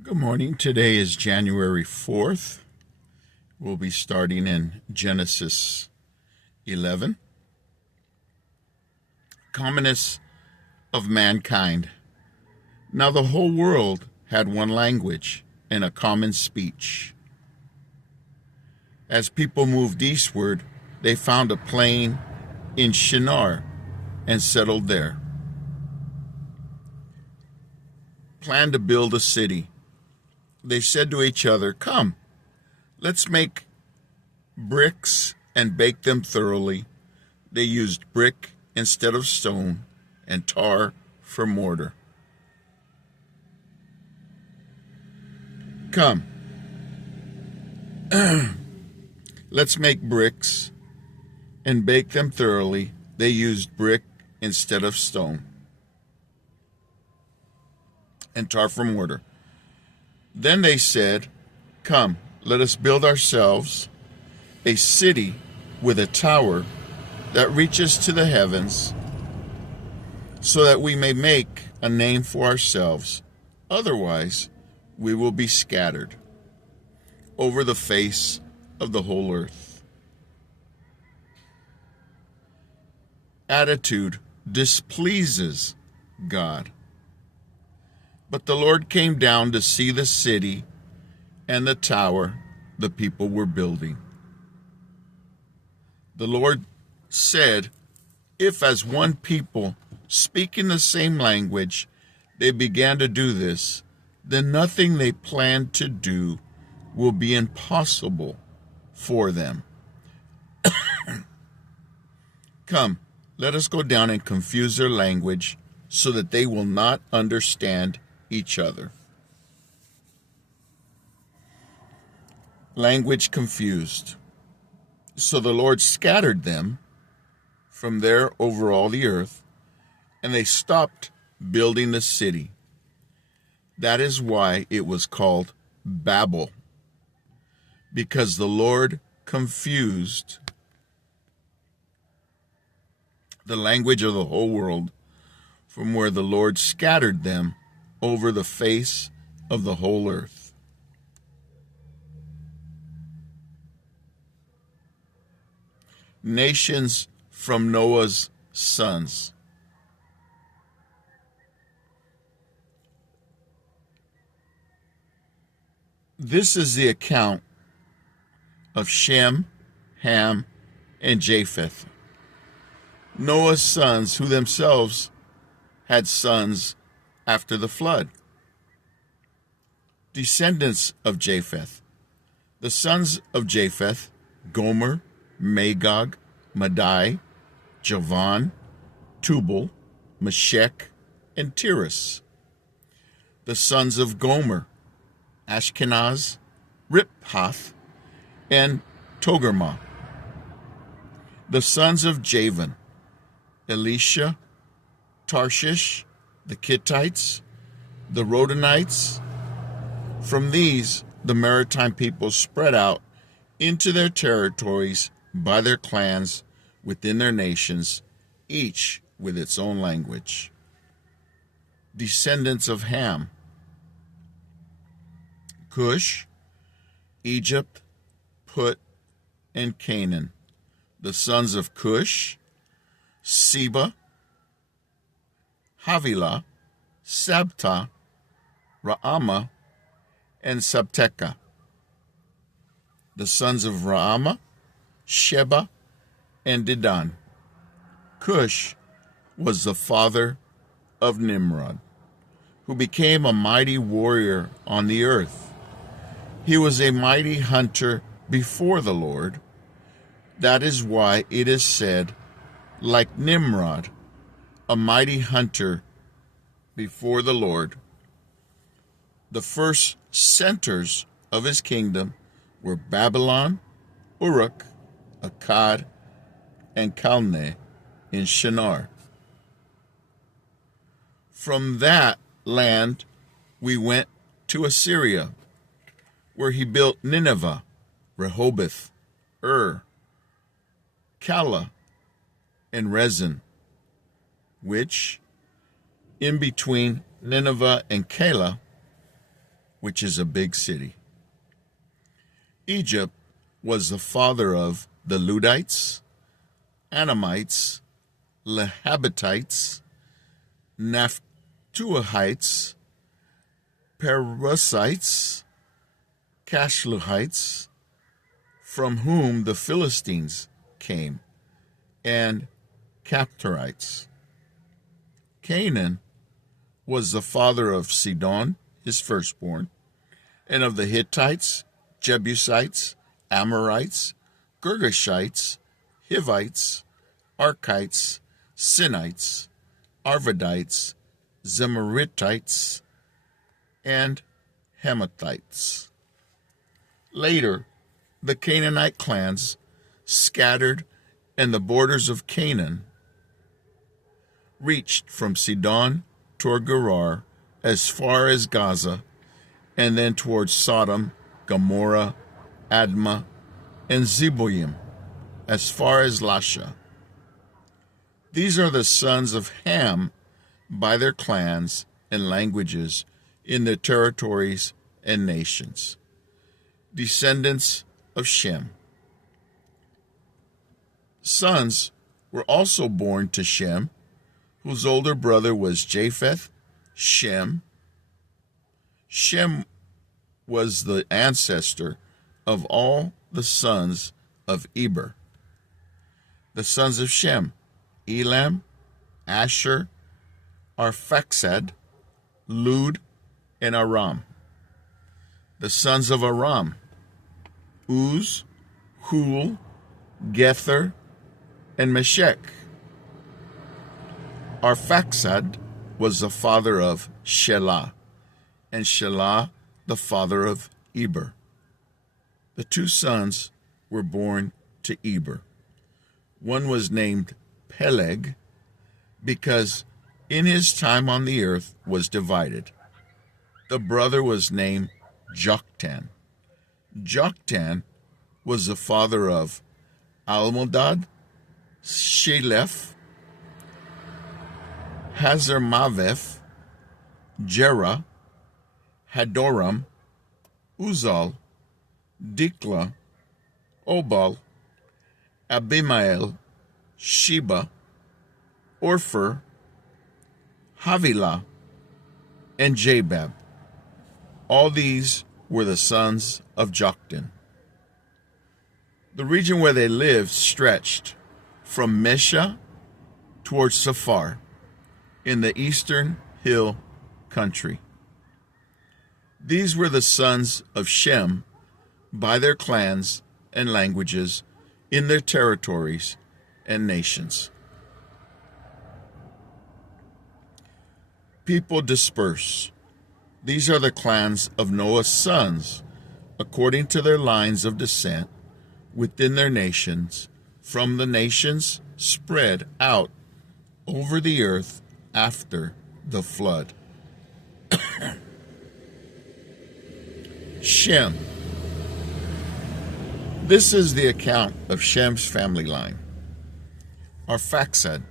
Good morning. Today is January 4th. We'll be starting in Genesis 11. Commonness of mankind. Now the whole world had one language and a common speech. As people moved eastward, they found a plain in Shinar and settled there. Planned to build a city. They said to each other, "Come, let's make bricks and bake them thoroughly." They used brick instead of stone and tar for mortar. Come, let's make bricks and bake them thoroughly. They used brick instead of stone and tar for mortar. Then they said, "Come, let us build ourselves a city with a tower that reaches to the heavens, so that we may make a name for ourselves. Otherwise, we will be scattered over the face of the whole earth." Attitude displeases God. But the Lord came down to see the city and the tower the people were building. The Lord said, "If as one people, speaking the same language, they began to do this, then nothing they plan to do will be impossible for them. Come, let us go down and confuse their language so that they will not understand each other." Language confused. So the Lord scattered them from there over all the earth, and they stopped building the city. That is why it was called Babel, because the Lord confused the language of the whole world from where the Lord scattered them over the face of the whole earth. Nations from Noah's sons. This is the account of Shem, Ham, and Japheth, Noah's sons, who themselves had sons after the flood. Descendants of Japheth. The sons of Japheth: Gomer, Magog, Madai, Javan, Tubal, Meshech, and Tiras. The sons of Gomer: Ashkenaz, Riphath, and Togarmah. The sons of Javan: Elisha, Tarshish, the Kittites, the Rodanites. From these, the maritime peoples spread out into their territories by their clans within their nations, each with its own language. Descendants of Ham: Cush, Egypt, Put, and Canaan. The sons of Cush: Seba, Havilah, Sabta, Raamah, and Sabteka. The sons of Raamah: Sheba and Dedan. Cush was the father of Nimrod, who became a mighty warrior on the earth. He was a mighty hunter before the Lord. That is why it is said, like Nimrod, a mighty hunter before the Lord. The first centers of his kingdom were Babylon, Uruk, Akkad, and Calneh in Shinar. From that land we went to Assyria, where he built Nineveh, Rehoboth, Calah, and Rezin, which, in between Nineveh and Calah, which is a big city. Egypt was the father of the Ludites, Anamites, Lehabitites, Naphtuhites, Perusites, Cashluhites, from whom the Philistines came, and Captorites. Canaan was the father of Sidon, his firstborn, and of the Hittites, Jebusites, Amorites, Girgashites, Hivites, Archites, Sinites, Arvadites, Zemaritites, and Hamathites. Later, the Canaanite clans scattered, and the borders of Canaan reached from Sidon toward Gerar as far as Gaza, and then towards Sodom, Gomorrah, Admah, and Zeboim, as far as Lasha. These are the sons of Ham by their clans and languages in their territories and nations, descendants of Shem. Sons were also born to Shem, whose older brother was Japheth, Shem. Shem was the ancestor of all the sons of Eber. The sons of Shem: Elam, Asher, Arphaxad, Lud, and Aram. The sons of Aram: Uz, Hul, Gether, and Meshech. Arphaxad was the father of Shelah, and Shelah the father of Eber. The two sons were born to Eber. One was named Peleg, because in his time on the earth was divided. The brother was named Joktan. Joktan was the father of Almodad, Shelef, Hazarmaveth, Jerah, Hadoram, Uzal, Dikla, Obal, Abimael, Sheba, Orpher, Havilah, and Jabab. All these were the sons of Joktan. The region where they lived stretched from Mesha towards Safar in the eastern hill country. These were the sons of Shem by their clans and languages in their territories and nations. People disperse. These are the clans of Noah's sons, according to their lines of descent, within their nations, from the nations spread out over the earth after the flood. Shem. This is the account of Shem's family line. Arphaxad,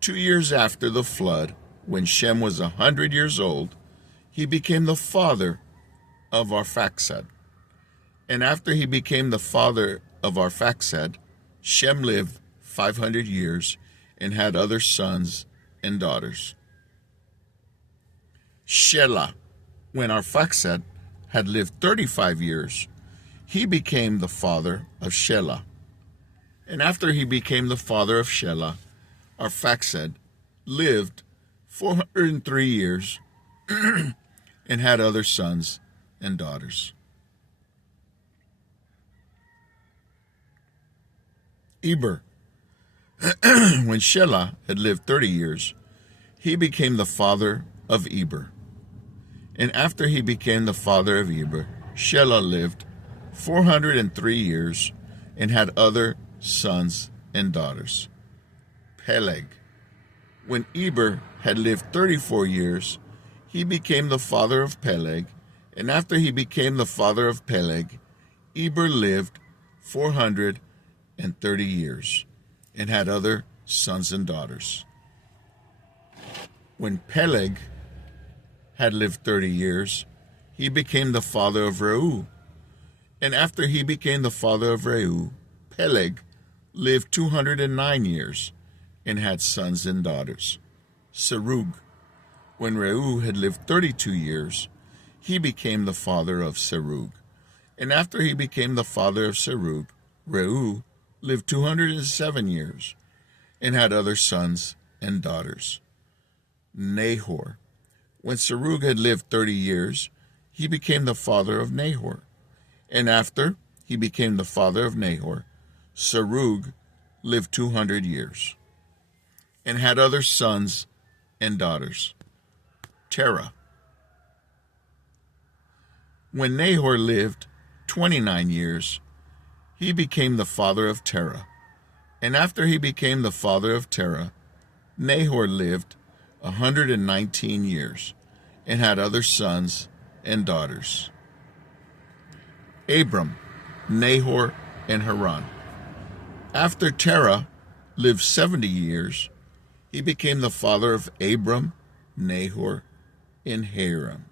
2 years after the flood, when Shem was 100 years old, he became the father of Arphaxad. And after he became the father of Arphaxad, Shem lived 500 years and had other sons and daughters. Shelah, when Arphaxad had lived 35 years, he became the father of Shelah. And after he became the father of Shelah, Arphaxad lived 403 years and had other sons and daughters. Eber. When Shelah had lived 30 years, he became the father of Eber. And after he became the father of Eber, Shelah lived 403 years and had other sons and daughters. Peleg. When Eber had lived 34 years, he became the father of Peleg. And after he became the father of Peleg, Eber lived 430 years and had other sons and daughters. When Peleg had lived 30 years, he became the father of Reu. And after he became the father of Reu, Peleg lived 209 years and had sons and daughters. Serug. When Reu had lived 32 years, he became the father of Serug. And after he became the father of Serug, Reu lived 207 years and had other sons and daughters. Nahor. When Serug had lived 30 years, he became the father of Nahor. And after he became the father of Nahor, Serug lived 200 years and had other sons and daughters. Terah. When Nahor lived 29 years, he became the father of Terah. And after he became the father of Terah, Nahor lived 119 years and had other sons and daughters. Abram, Nahor, and Haran. After Terah lived 70 years, he became the father of Abram, Nahor, and Haran.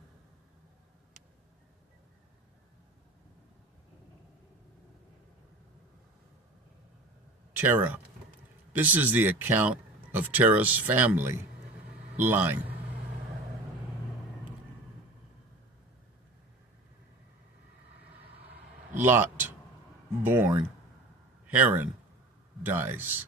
Terah. This is the account of Terah's family line. Lot, born, Haran, dies.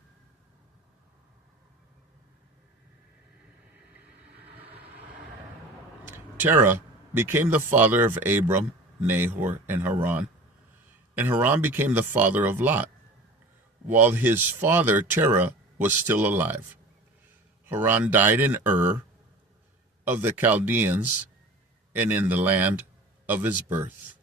Terah became the father of Abram, Nahor, and Haran became the father of Lot, while his father Terah was still alive. Haran died in Ur of the Chaldeans and in the land of his birth.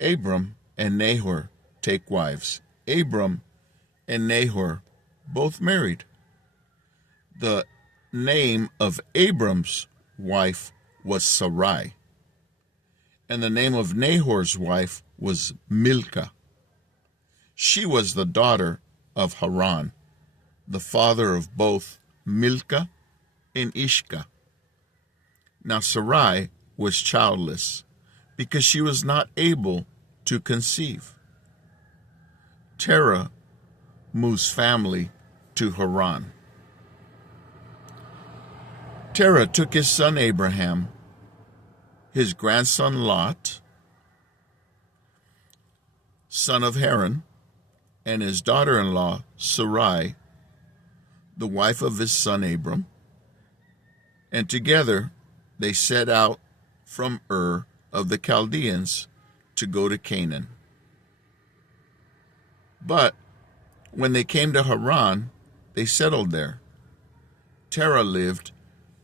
Abram and Nahor take wives. Abram and Nahor both married. The name of Abram's wife was Sarai, and the name of Nahor's wife was Milcah. She was the daughter of Haran, the father of both Milcah and Ishka. Now Sarai was childless because she was not able to conceive. Terah moves family to Haran. Terah took his son Abraham, his grandson Lot, son of Haran, and his daughter-in-law Sarai, the wife of his son Abram, and together they set out from Ur of the Chaldeans to go to Canaan. But when they came to Haran, they settled there. Terah lived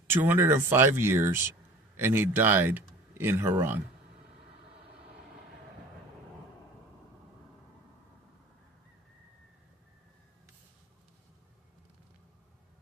205 years, and he died in Haran.